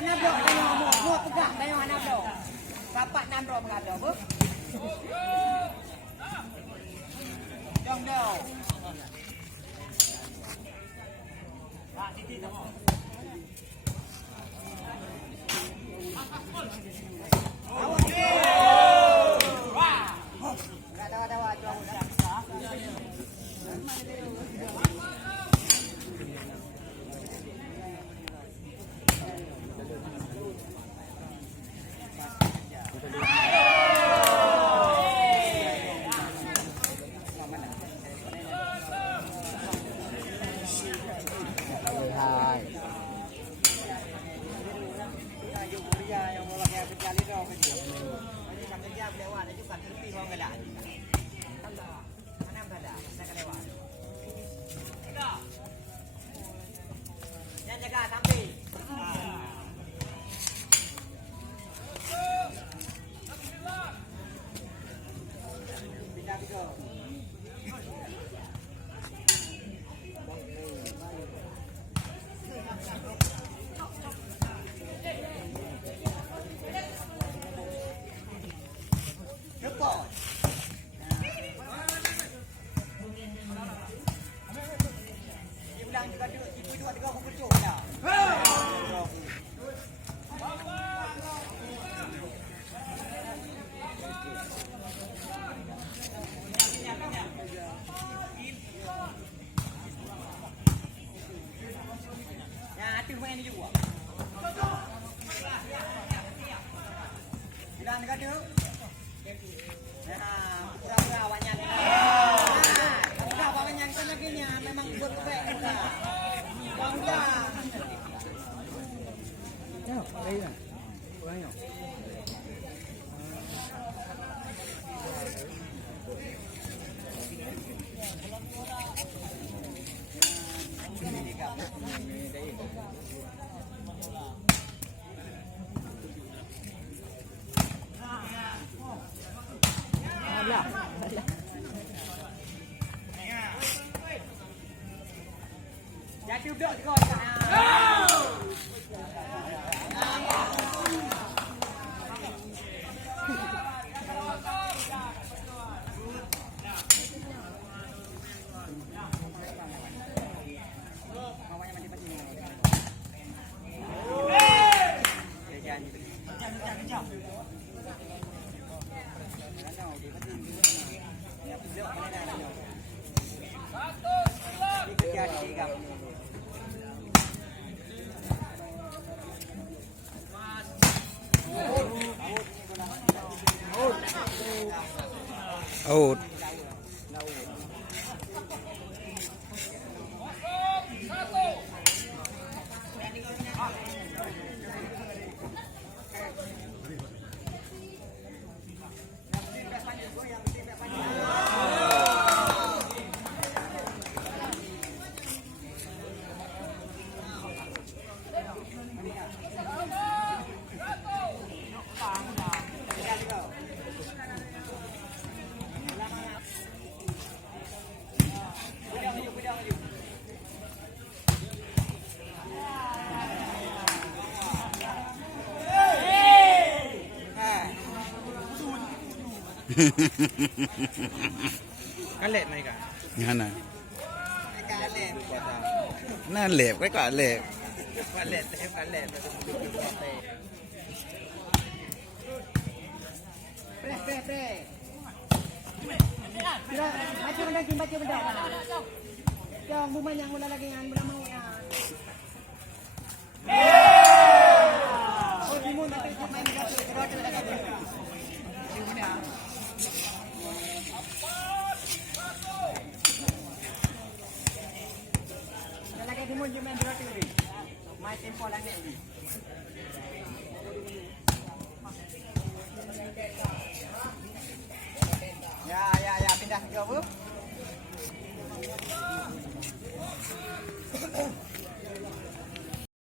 Anak blok tengok mu pegang tengok anak blok. Rapat 6 drop mengadah apa? Jom dah. Tak titik tak. Jaga sampai. Bilang dekat dia. Pura-pura awaknya. Pura awaknya kan laginya memang buat baik kita. Bangga. Ya, đây là. Banyak. Jadi udah kau out. Cái lẹp này cả. Nghe này. Cái lẹp. Nó lẹp cái quả lẹp. Cái lẹp. Pre. Baca benda. Jangan buman yang mula lagi yang mula mau ya. Oh, timun tapi main dekat kedua dekat. Lagi timun je main dekat ni. Main tempo lagi ni. Ya, pindah ke apa?